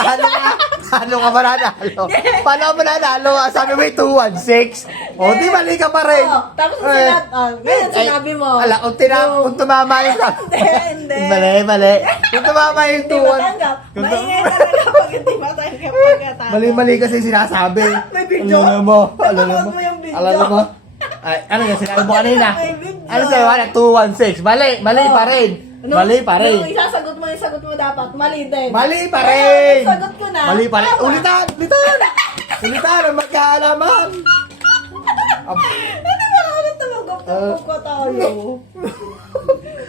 Paano ka? Paano ka mananalo? Paano ka mananalo? Sabi mo yung 216. O, di mali ka pa rin. Tapos ngayon sinabi mo. Ala, kung tumama yung Hindi. Mali. Kung tumama yung Hindi 216. matanggap. Maingay talaga pag hindi matanggap pagkatapos. Mali kasi sinasabi. May video? Alala mo. Napanood mo yung video? Alala mo. Ay, ano nga sinabi mo kanina? May video. Ano sa'yo? 216. Mali pa rin. Mali pa rin. Nung isasagot mo yung sagot mo dapat, mali din. Mali pa rin. Sagot ko na. Mali pa rin. Tama. Ulitan. Ang magkaalaman. Hindi ba naman talaga ko tayo?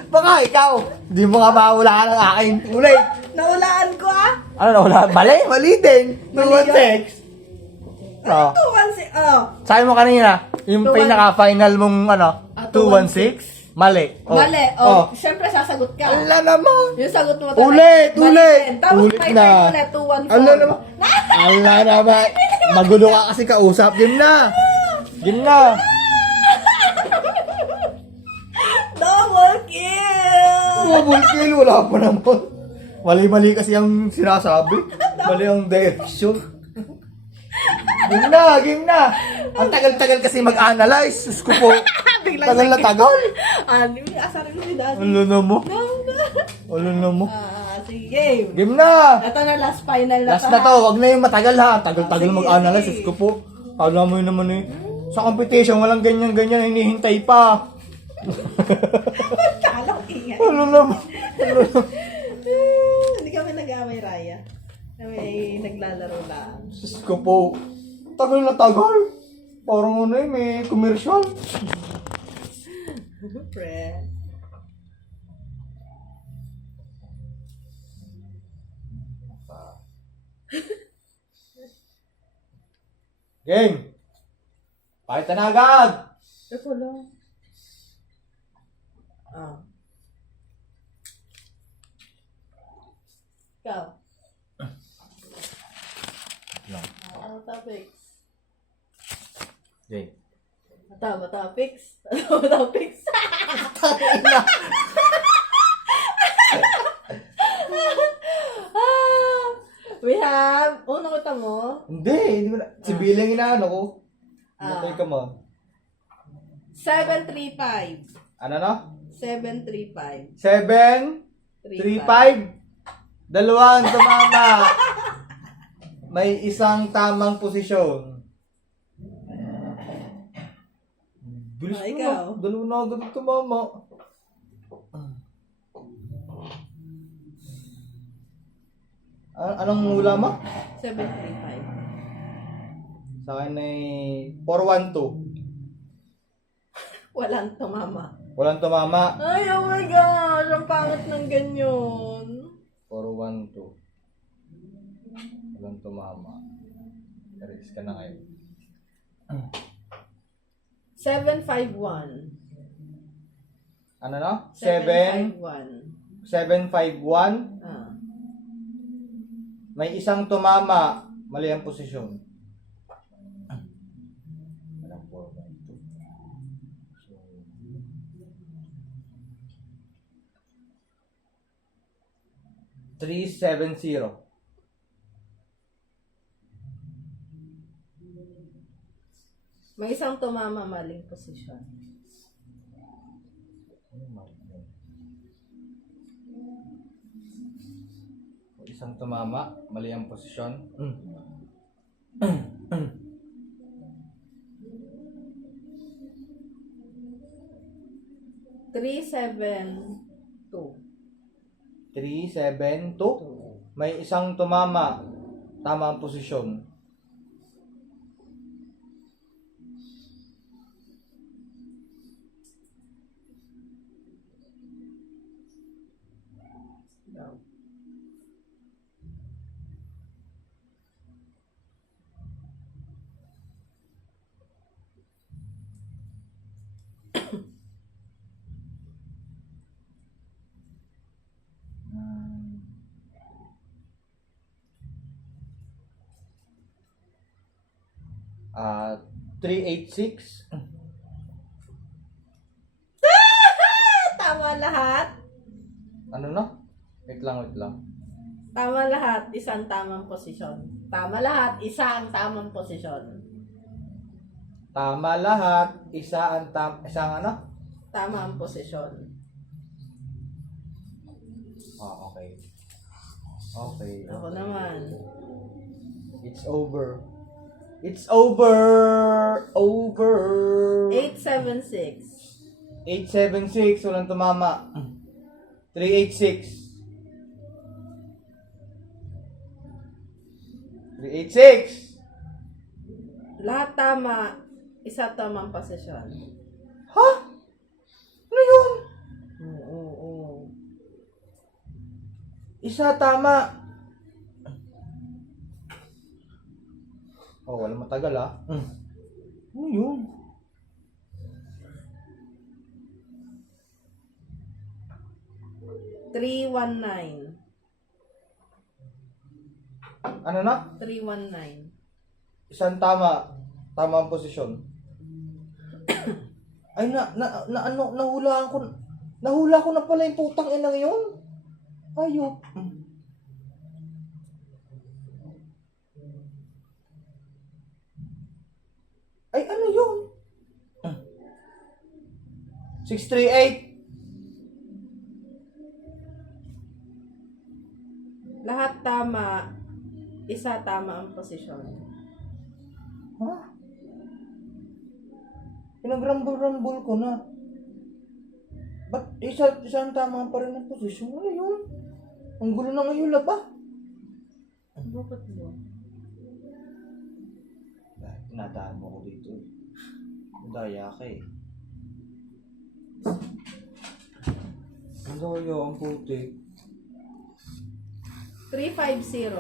Baka ikaw. Hindi mo nga mahulaan ang aking kulay. Naulaan ko Ano na wala? Mali din. 216. Oh. 216. Sabi mo kanina, yung 216. pinaka-final mong 216? Mali. Oh. Mali. Oh. Siyempre sasagot ka. Ala naman. Yung sagot mo talaga. Ulit. Mali din. Tapos Ulit may na. time ulit, 214. Ala naman. Ala naman. Magulo ka kasi kausap. Game na. Double kill! Double kill. Wala pa naman. Mali kasi ang sinasabi. Mali ang direction. Game na. Ang tagal-tagal kasi mag-analyze. Sus ko po. Tagal na tagal. Asarin mo si daddy. Ano na mo? Sige. Game na. Ito na last final na Last na to. Wag na yung matagal ha. Tagal-tagal Sige, mag-analyze. sige. Sus ko po. Kala mo yun naman eh. Sa competition, walang ganyan-ganyan. Hinihintay pa. Kalak ingay. Ano naman? Hindi kami nag-away, Raya. Kami naglalaro lang. Sus ko po. Tagal na tagal. Parang ano eh, may commercial. Pre. Game. Pakita na agad. Ito lang. Ikaw. Ano topics? Game. Tama topics? Tama topics? We have, nakita mo? Hindi mo na. Si Bilang inaano ko. Matay ka mo. 735. Ano no? 735. 7, 3, 5. Dalawang tumama. May isang tamang posisyon. Bilis mo Ikaw. na. Dalawa na agad ang tumama. Anong hula mo? 735. Sa akin ay 412. Walang tumama. Walang tumama. Ay, oh my gosh! Ang pangit ng ganyan. 412. Walang tumama. Release ka na ngayon. 751. Ano no? 7, 751. May isang tumama. Mali ang posisyon. Walang 412. So, 370. May isang tumama, maling posisyon. Isang tumama, mali ang posisyon. 372. 372. May isang tumama, tama ang posisyon. Ah, 386. Tama lahat. Ano no? Wait lang. Tama lahat, isang tamang posisyon. Tama lahat, isang tamang posisyon. Tama lahat. Isang ano? Tama ang posisyon. Okay. Okay. Ako naman. It's over. It's over. Over. 876. 876. Walang tumama. 386. 386. Lahat tama, isa tamang posisyon. Ha? Ano yun? Oo. Isa tama. Oh, walang matagal ah. Ano yun? $319. Ano na? $319. Isang tama. Tama ang posisyon. Ay, nahula ko na pala yung putang inang yun. Ayop. Ay, ano yun? 638. Lahat tama, isa tama ang posisyon. Ha? Pinagrambol-rambol ko na. Ba't isang tama pa rin ang posisyon? Ano yun? Ang gulo na ngayon ba? Bakit mo? Tinadaan mo ko dito eh. Daya ka eh. Ang daya, ang putik. 350.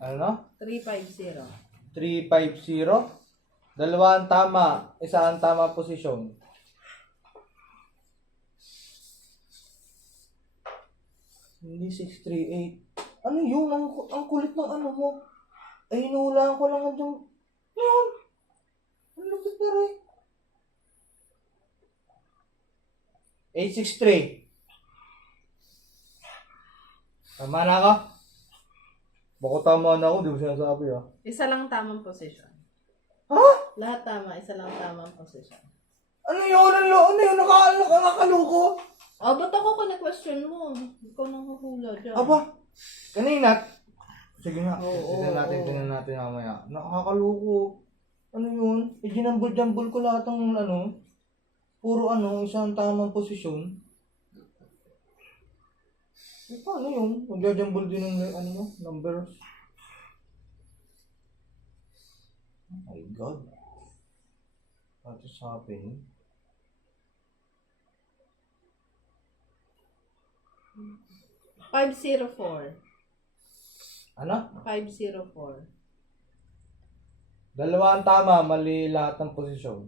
Ano na? 350. 350. Dalawa ang tama. Isa ang tama posisyon. Hindi 638. Ano yun? Ang kulit ng ano mo. Ay, hinulaan ko lang yung... Yun! Ang lupit na rin. 863. Tama na ka? Baka tama na ako, di mo sinasabi ah. Isa lang tamang posisyon. Ha? Lahat tama, isa lang tamang posisyon. Ano yun? Ano yun? Nakakaloko? Ba't ako ka na-question mo? Ikaw nang hahula dyan. Aba, kanina. Sige nga, Oo, tingnan natin mamaya. Nakakaloko. Ano yun? Ginambol-jambol ko lahat ng puro isang tamang posisyon. Paano yun? Magjajambol din ng numbers. Oh my God. What is happening? $504. Ano? 504. Dalawa ang tama, mali lahat ng posisyon.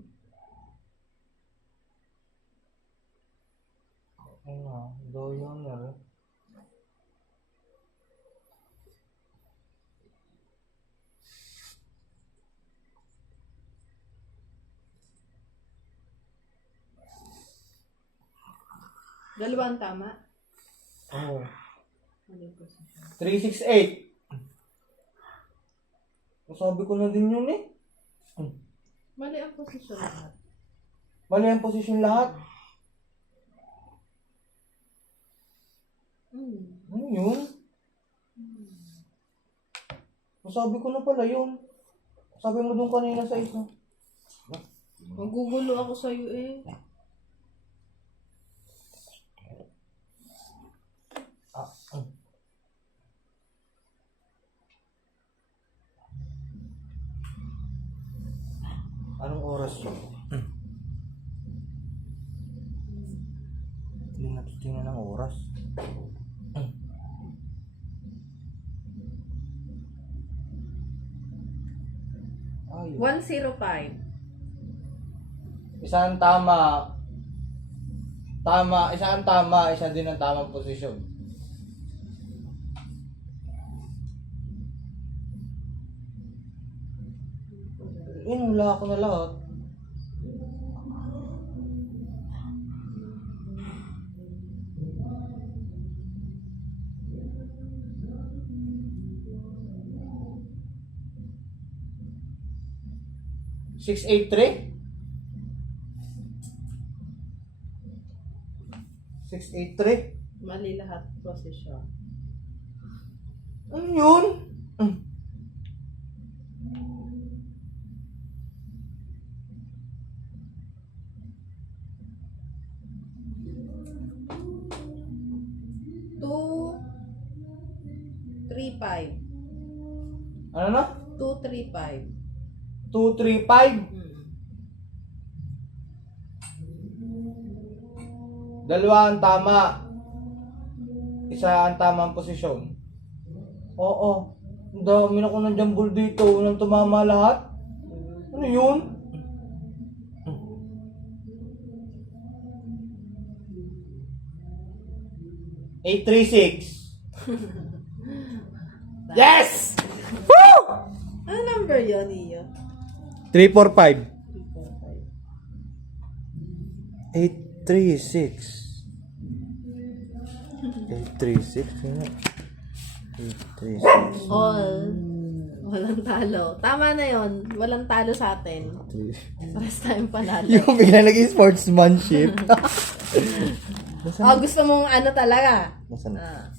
Ano? Daw yun na rin. Dalawang tama. Oo. Maling posisyon. 368. Sabi ko na din yun eh. Mali ang posisyon lahat. Mali ang posisyon lahat. Ano yun? Sabi ko na pala yun. Sabi mo dun kanina sa isa. Magugulo ako sa'yo eh. Anong oras yun? Hindi natin tingnan ng oras. Ay, 105. isang tama. Isang tama, isa din ang tamang posisyon. Inula ko na lahat. 683? 683? Mali lahat posisyon. Ano yun? Two, 3-5. Ano na? 2-3-5. 235? Dalawa ang tama. Isa ang tamang posisyon. Oo. Ang dami na ko ng jambol dito. Unang tumama lahat. Ano yun? Eight, 3, 6. Yes! Woo! Ano number yun, Iyo? 3, 4, 5. 3-4-5. 8, 3, 6. 8, 3, 6. 8, 3, 6. All. Walang talo. Tama na yon. Walang talo sa atin. First time panalo. Yung bigla naging sportsmanship. Gusto mong ano talaga? Nasaan? Ah.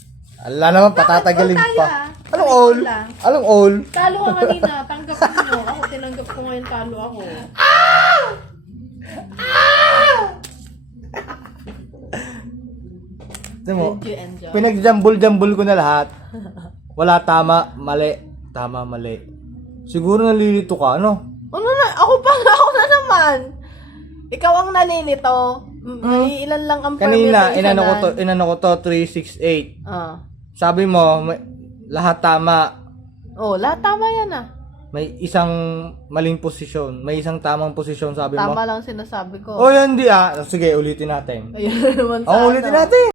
Ala naman, patatagalin All tayo, pa. ah. Anong all? Lang. Anong all? Talo ka kanina. Tanggapin mo. Ako tinanggap ko ngayon talo ako. Tignan mo, Did you enjoy? pinagjambol-jambol ko na lahat. Wala tama, mali. Tama, mali. Siguro nalilito ka, ano? Ano na? Ako na naman. Ikaw ang nalilito. Ilan lang ang Kanina, permutationan. inano ko to, 3, 6, 8. Ah. Sabi mo, lahat tama. Oh, lahat tama yan ah. May isang maling posisyon. May isang tamang posisyon, sabi mo. Tama lang sinasabi ko. Oh, yan di ah. Sige, ulitin natin. Ayun naman Oh, ulitin natin.